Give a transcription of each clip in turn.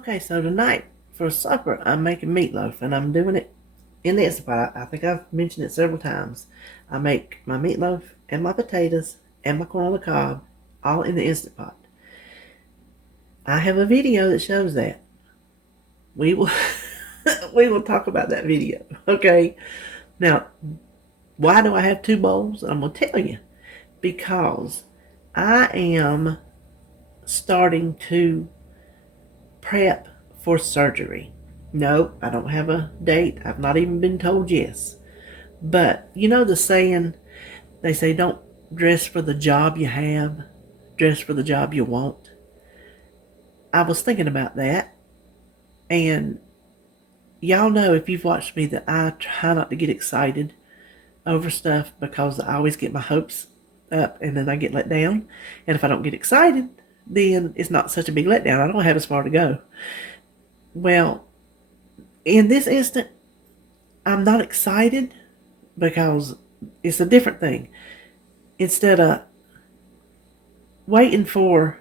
Okay, so tonight for supper, I'm making meatloaf, and I'm doing it in the Instacart. I think I've mentioned it several times. I make my meatloaf and my potatoes and my corn on the cob all in the Instant Pot. I have a video that shows that. We will we will talk about that video. Okay. Now, why do I have two bowls? I'm gonna tell you. Because I am starting to prep for surgery. No, I don't have a date. I've not even been told yes. But you know the saying, they say don't dress for the job you have, dress for the job you want. I was thinking about that, and y'all know if you've watched me that I try not to get excited over stuff because I always get my hopes up and then I get let down. And if I don't get excited, then it's not such a big letdown. I don't have as far to go. Well, in this instant, I'm not excited because it's a different thing. Instead of waiting for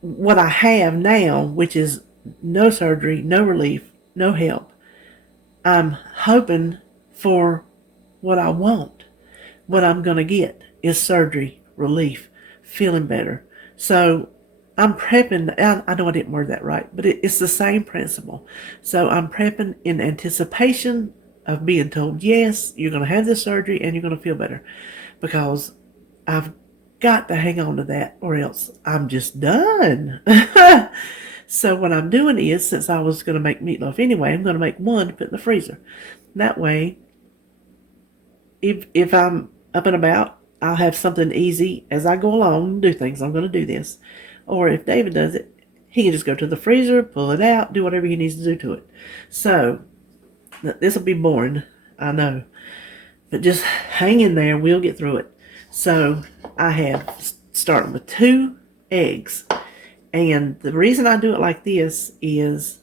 what I have now, which is no surgery, no relief, no help, I'm hoping for what I want. What I'm going to get is surgery, relief, feeling better. So I'm prepping. I know I didn't word that right, but it's the same principle. So I'm prepping in anticipation of being told, yes, you're going to have this surgery and you're going to feel better, because I've got to hang on to that or else I'm just done. So what I'm doing is, since I was going to make meatloaf anyway, I'm going to make one to put in the freezer. That way, if I'm up and about, I'll have something easy as I go along, do things. I'm going to do this. Or if David does it, he can just go to the freezer, pull it out, do whatever he needs to do to it. So, this will be boring, I know. But just hang in there, we'll get through it. So, I have started with 2 eggs. And the reason I do it like this is,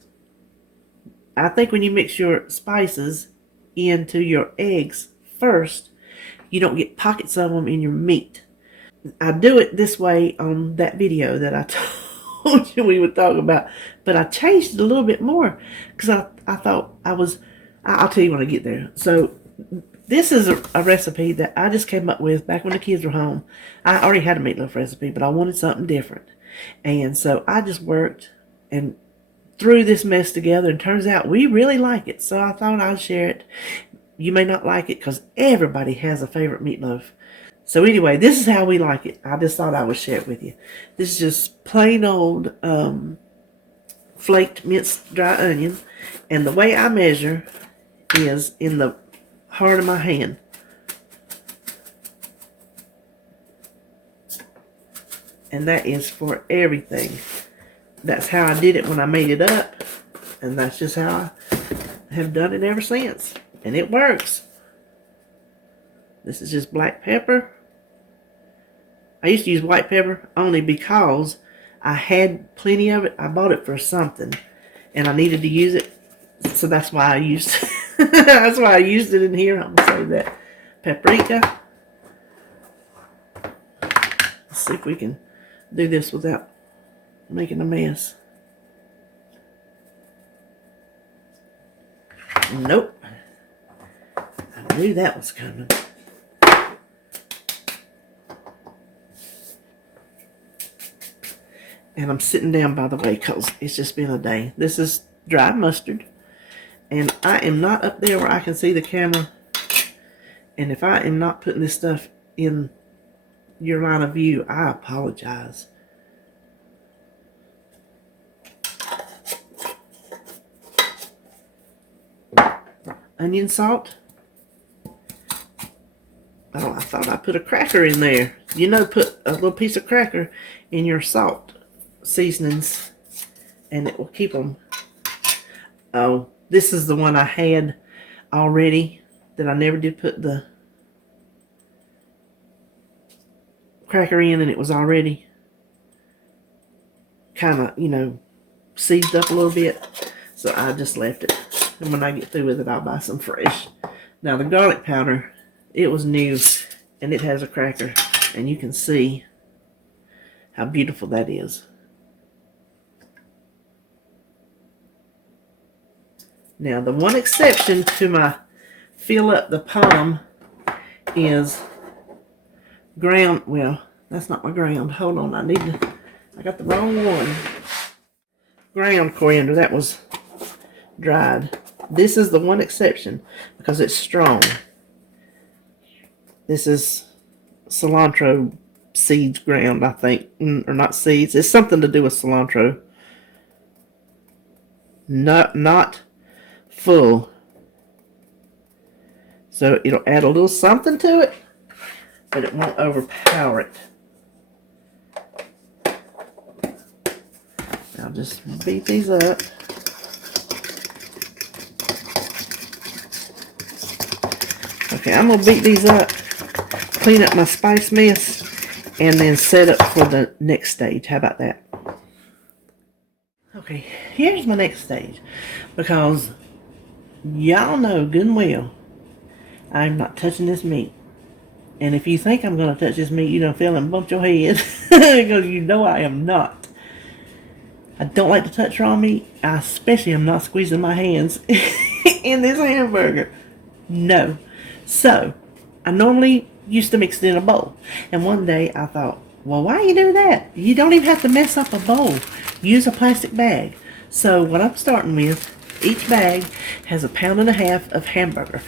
I think when you mix your spices into your eggs first, you don't get pockets of them in your meat. I do it this way on that video that I told you we would talk about, but I changed it a little bit more because I thought I'll tell you when I get there. So this is a recipe that I just came up with back when the kids were home. I already had a meatloaf recipe, but I wanted something different. And so I just worked and threw this mess together, and turns out we really like it. So I thought I'd share it. You may not like it because everybody has a favorite meatloaf. So anyway, this is how we like it. I just thought I would share it with you. This is just plain old flaked minced dry onion. And the way I measure is in the heart of my hand. And that is for everything. That's how I did it when I made it up. And that's just how I have done it ever since. And it works. This is just black pepper. I used to use white pepper only because I had plenty of it. I bought it for something and I needed to use it. So that's why I used that's why I used it in here. I'm gonna save that. Paprika. Let's see if we can do this without making a mess. Nope. I knew that was coming. And I'm sitting down, by the way, because it's just been a day. This is dry mustard. And I am not up there where I can see the camera. And if I am not putting this stuff in your line of view, I apologize. Onion salt. Oh, I thought I put a cracker in there. You know, put a little piece of cracker in your salt seasonings and it will keep them. Oh, this is the one I had already that I never did put the cracker in, and it was already kind of, you know, seized up a little bit. So I just left it. And when I get through with it, I'll buy some fresh. Now the garlic powder, it was new and it has a cracker, and you can see how beautiful that is. Now, the one exception to my fill up the palm is ground. Well, that's not my ground. Hold on, I got the wrong one. Ground coriander, that was dried. This is the one exception because it's strong. This is cilantro seeds ground, I think. Or not seeds. It's something to do with cilantro. Not full. So it'll add a little something to it, but it won't overpower it. I'll just beat these up. Okay, I'm going to beat these up, clean up my spice mess, and then set up for the next stage. How about that? Okay, here's my next stage. Because y'all know good and well I'm not touching this meat. And if you think I'm going to touch this meat, you don't feel and bump your head. Because you know I am not. I don't like to touch raw meat. I especially am not squeezing my hands in this hamburger. No. So, I normally used to mix it in a bowl. And one day I thought, well, why you do that? You don't even have to mess up a bowl. Use a plastic bag. So, what I'm starting with, each bag has 1.5 pounds of hamburger.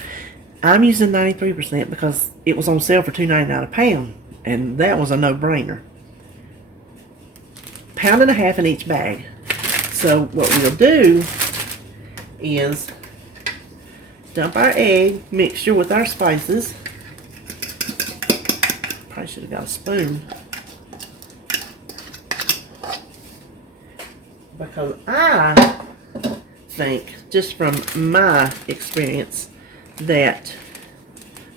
I'm using 93% because it was on sale for $2.99 a pound. And that was a no-brainer. 1.5 pounds in each bag. So what we'll do is dump our egg mixture with our spices. Probably should have got a spoon. Because I think, just from my experience, that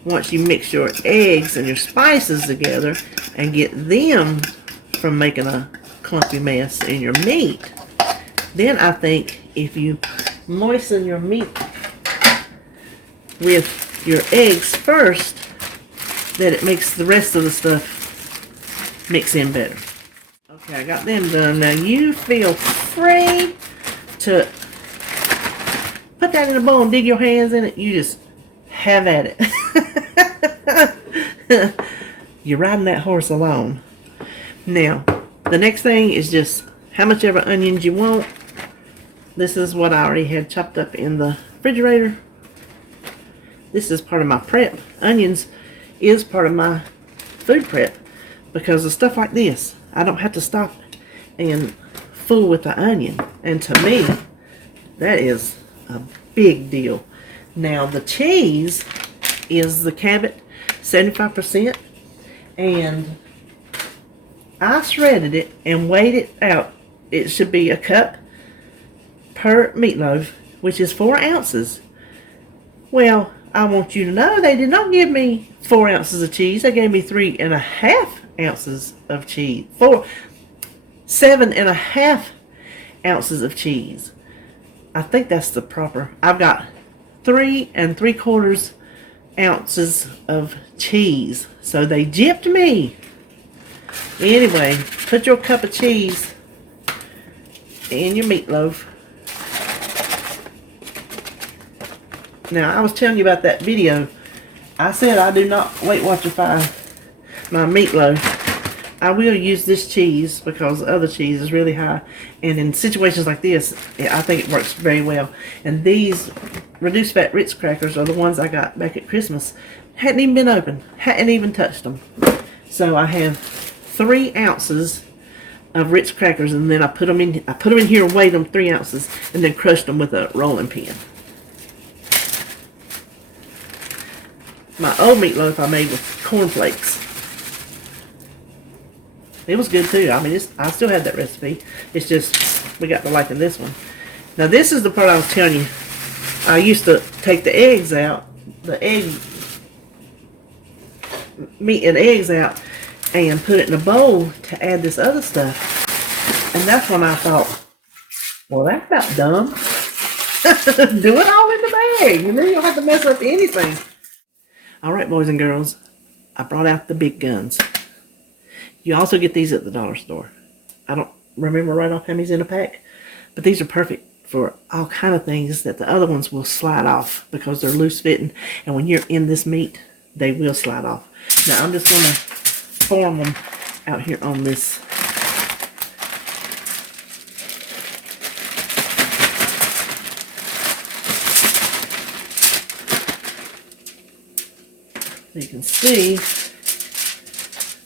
once you mix your eggs and your spices together and get them from making a clumpy mess in your meat, then I think if you moisten your meat with your eggs first, that it makes the rest of the stuff mix in better. Okay, I got them done. Now you feel free to put that in a bowl and dig your hands in it. You just have at it. You're riding that horse alone. Now, the next thing is just how much ever onions you want. This is what I already had chopped up in the refrigerator. This is part of my prep. Onions is part of my food prep because of stuff like this. I don't have to stop and fool with the onion. And to me, that is a big deal. Now, the cheese is the Cabot 75%. And I shredded it and weighed it out. It should be a cup per meatloaf, which is 4 ounces. Well, I want you to know they did not give me 4 ounces of cheese. They gave me 3.5 ounces of cheese. 7.5 ounces of cheese. I think that's the proper. I've got 3 3/4 ounces of cheese. So they gypped me. Anyway, put your cup of cheese in your meatloaf. Now, I was telling you about that video. I said I do not Weight Watcherify my meatloaf. I will use this cheese because the other cheese is really high. And in situations like this, I think it works very well. And these reduced fat Ritz crackers are the ones I got back at Christmas. Hadn't even been opened. Hadn't even touched them. So I have 3 ounces of Ritz crackers, and then I put them in here and weighed them 3 ounces, and then crushed them with a rolling pin. My old meatloaf I made with cornflakes. It was good too. I mean, I still had that recipe. It's just we got to liking this one. Now this is the part I was telling you. I used to take the eggs out, meat and eggs out, and put it in a bowl to add this other stuff. And that's when I thought, well, that's about dumb. Do it all in the bag, and then you don't have to mess up anything. All right, boys and girls, I brought out the big guns. You also get these at the dollar store. I don't remember right off how many's in a pack, but these are perfect for all kind of things that the other ones will slide off because they're loose fitting, and when you're in this meat, they will slide off. Now I'm just going to form them out here on this. So you can see,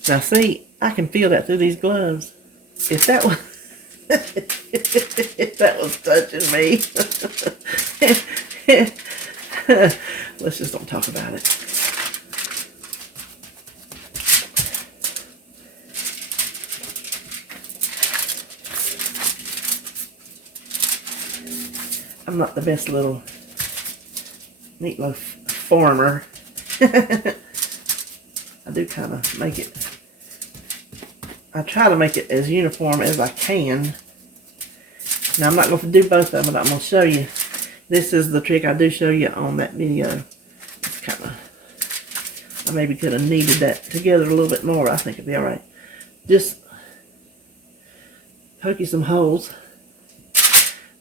now see, I can feel that through these gloves. If that was, if that was touching me, let's just don't talk about it. I'm not the best little meatloaf former. I do kind of make it, I try to make it as uniform as I can. Now I'm not going to do both of them, but I'm going to show you. This is the trick I do show you on that video. It's kind of, I maybe could have kneaded that together a little bit more. I think it'd be alright. Just poke you some holes.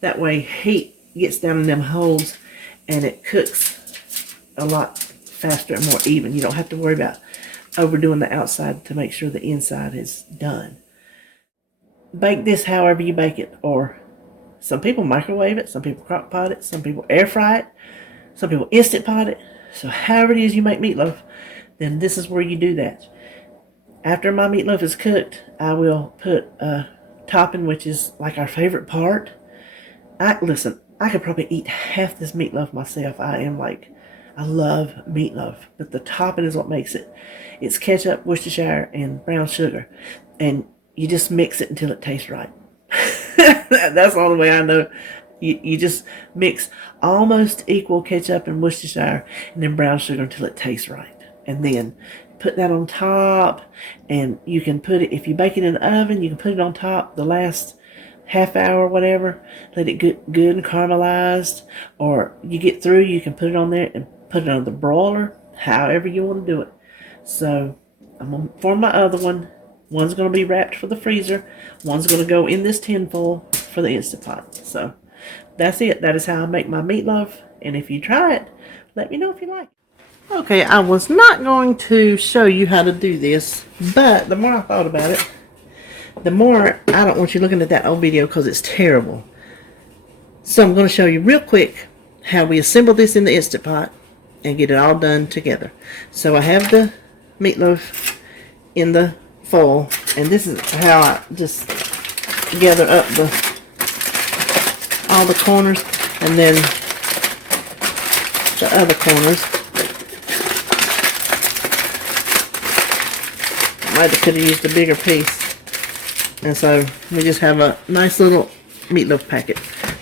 That way heat gets down in them holes and it cooks a lot faster and more even. You don't have to worry about overdoing the outside to make sure the inside is done. Bake this however you bake it, or some people microwave it, some people crock pot it, some people air fry it, some people instant pot it. So however it is you make meatloaf, then this is where you do that. After my meatloaf is cooked, I will put a topping, which is like our favorite part. Listen, I could probably eat half this meatloaf myself. I love meatloaf, but the topping is what makes it. It's ketchup, Worcestershire, and brown sugar, and you just mix it until it tastes right. That's the only way I know. You just mix almost equal ketchup and Worcestershire and then brown sugar until it tastes right, and then put that on top. And you can put it, if you bake it in the oven, you can put it on top the last half hour or whatever, let it get good and caramelized, or you get through, you can put it on there and put it on the broiler, however you want to do it. So I'm going to form my other one. One's going to be wrapped for the freezer, one's going to go in this tin foil for the Instant Pot. So that's it. That is how I make my meatloaf, and if you try it, let me know if you like it. Okay, I was not going to show you how to do this, but the more I thought about it, the more I don't want you looking at that old video because it's terrible. So I'm going to show you real quick how we assemble this in the Instant Pot and get it all done together. So I have the meatloaf in the foil, and this is how I just gather up all the corners and then the other corners. I might have could have used a bigger piece. And so we just have a nice little meatloaf packet.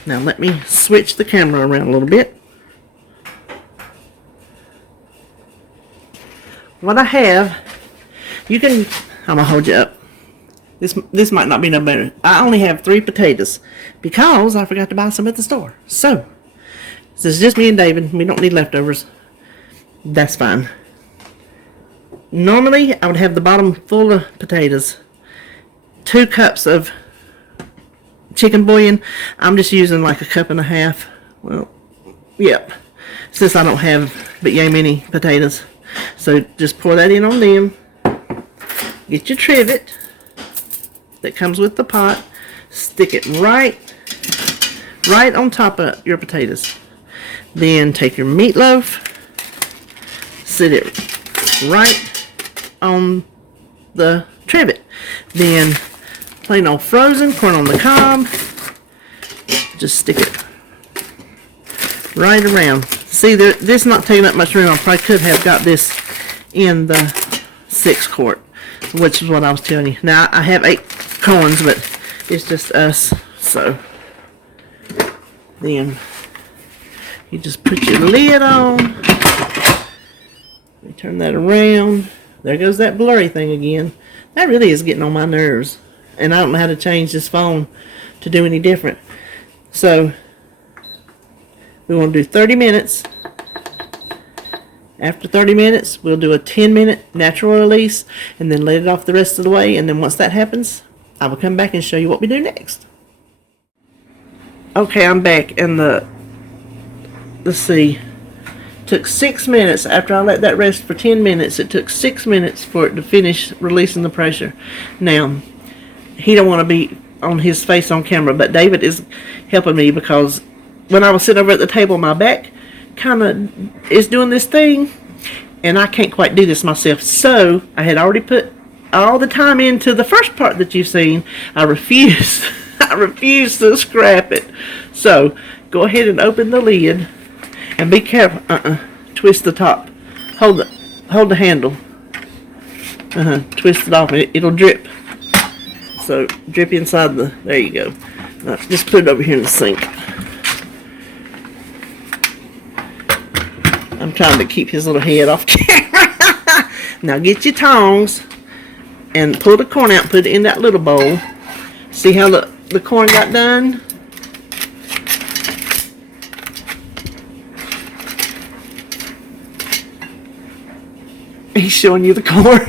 Now let me switch the camera around a little bit. What I have, you can, I'm going to hold you up. This might not be no better. I only have 3 potatoes because I forgot to buy some at the store. So, this is just me and David. We don't need leftovers. That's fine. Normally, I would have the bottom full of potatoes. 2 cups of chicken bouillon. I'm just using like a cup and a half. Well, yep. Since I don't have but yay many potatoes. So just pour that in on them. Get your trivet that comes with the pot. Stick it right on top of your potatoes. Then take your meatloaf. Sit it right on the trivet. Then plain old frozen corn on the cob. Just stick it right around. See, this is not taking up much room. I probably could have got this in the 6 quart, which is what I was telling you. Now, I have 8 corns, but it's just us. So, then you just put your lid on. You turn that around. There goes that blurry thing again. That really is getting on my nerves. And I don't know how to change this phone to do any different. So, we want to do 30 minutes. After 30 minutes, we'll do a 10-minute natural release and then let it off the rest of the way. And then once that happens, I will come back and show you what we do next. Okay, I'm back, and let's see. Took 6 minutes after I let that rest for 10 minutes. It took 6 minutes for it to finish releasing the pressure. Now, he don't want to be on his face on camera, but David is helping me because when I was sitting over at the table, my back kind of is doing this thing, and I can't quite do this myself. So I had already put all the time into the first part that you've seen. I refuse. I refuse to scrap it. So go ahead and open the lid, and be careful. Twist the top. Hold the handle. Twist it off. It'll drip. So drip inside the. There you go. Now, just put it over here in the sink. I'm trying to keep his little head off camera. Now get your tongs and pull the corn out. Put it in that little bowl. See how the corn got done? He's showing you the corn.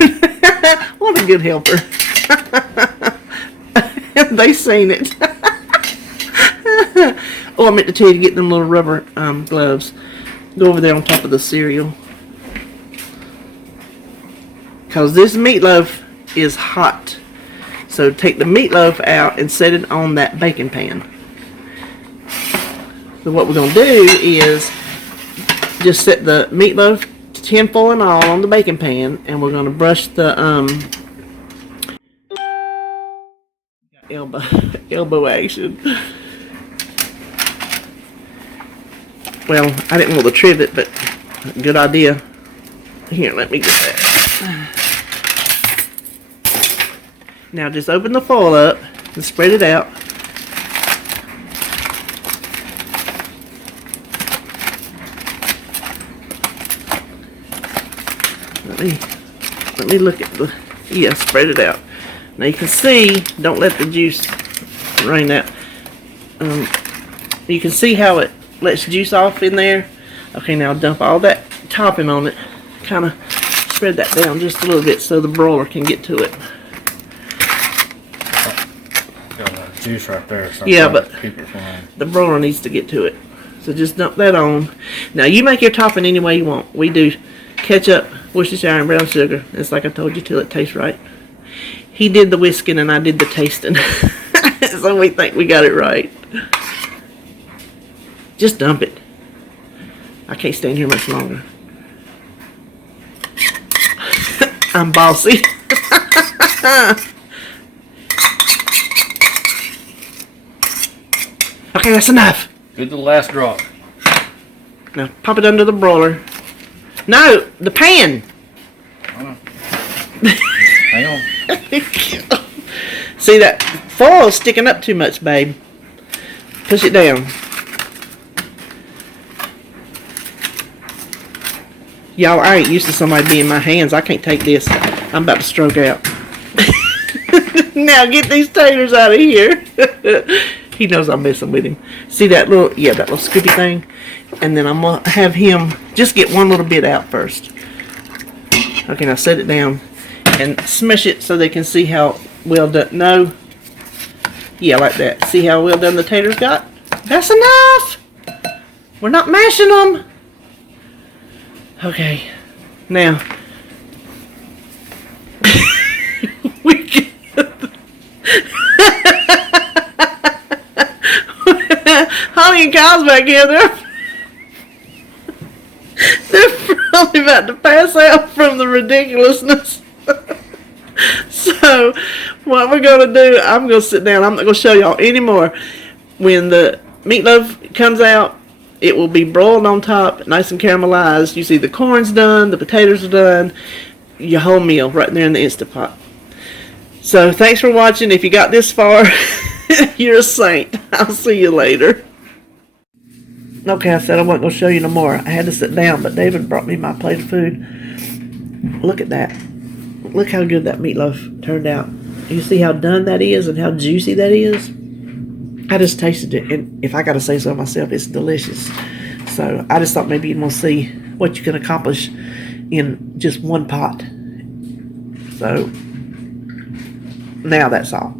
What a good helper. They seen it. Oh, I meant to tell you to get them little rubber gloves. Go over there on top of the cereal. Because this meatloaf is hot. So take the meatloaf out and set it on that baking pan. So what we're going to do is just set the meatloaf, tinfoil and all, on the baking pan, and we're going to brush the elbow action. Well, I didn't want to trivet, but good idea. Here, let me get that. Now just open the foil up and spread it out. Let me look at the, yeah, spread it out. Now you can see, don't let the juice rain out. You can see how it lets juice off in there. Okay, now dump all that topping on it. Kind of spread that down just a little bit so the broiler can get to it. Got juice right there. So yeah, but the broiler needs to get to it. So just dump that on. Now you make your topping any way you want. We do ketchup, Worcestershire, and brown sugar. It's like I told you, till it tastes right. He did the whisking and I did the tasting. So we think we got it right. Just dump it. I can't stand here much longer. I'm bossy. Okay, that's enough. Good to the last drop. Now pop it under the broiler. No, the pan. Hang on. See, that foil's sticking up too much, babe. Push it down. Y'all, I ain't used to somebody being in my hands. I can't take this. I'm about to stroke out. Now get these taters out of here. He knows I'm messing with him. See that little, yeah, that little scoopy thing? And then I'm going to have him just get one little bit out first. Okay, now set it down and smush it so they can see how well done. No. Yeah, like that. See how well done the taters got? That's enough. We're not mashing them. Okay. Now. We can. Holly and Kyle's back here. They're probably about to pass out from the ridiculousness. So, what we're going to do, I'm going to sit down. I'm not going to show y'all anymore. When the meatloaf comes out, it will be broiled on top, nice and caramelized. You see the corn's done, the potatoes are done, your whole meal right there in the Instant Pot. So, thanks for watching. If you got this far, you're a saint. I'll see you later. Okay, I said I wasn't going to show you no more. I had to sit down, but David brought me my plate of food. Look at that. Look how good that meatloaf turned out. You see how done that is and how juicy that is? I just tasted it, and if I got to say so myself, it's delicious. So I just thought maybe you'd want to see what you can accomplish in just one pot. So now that's all.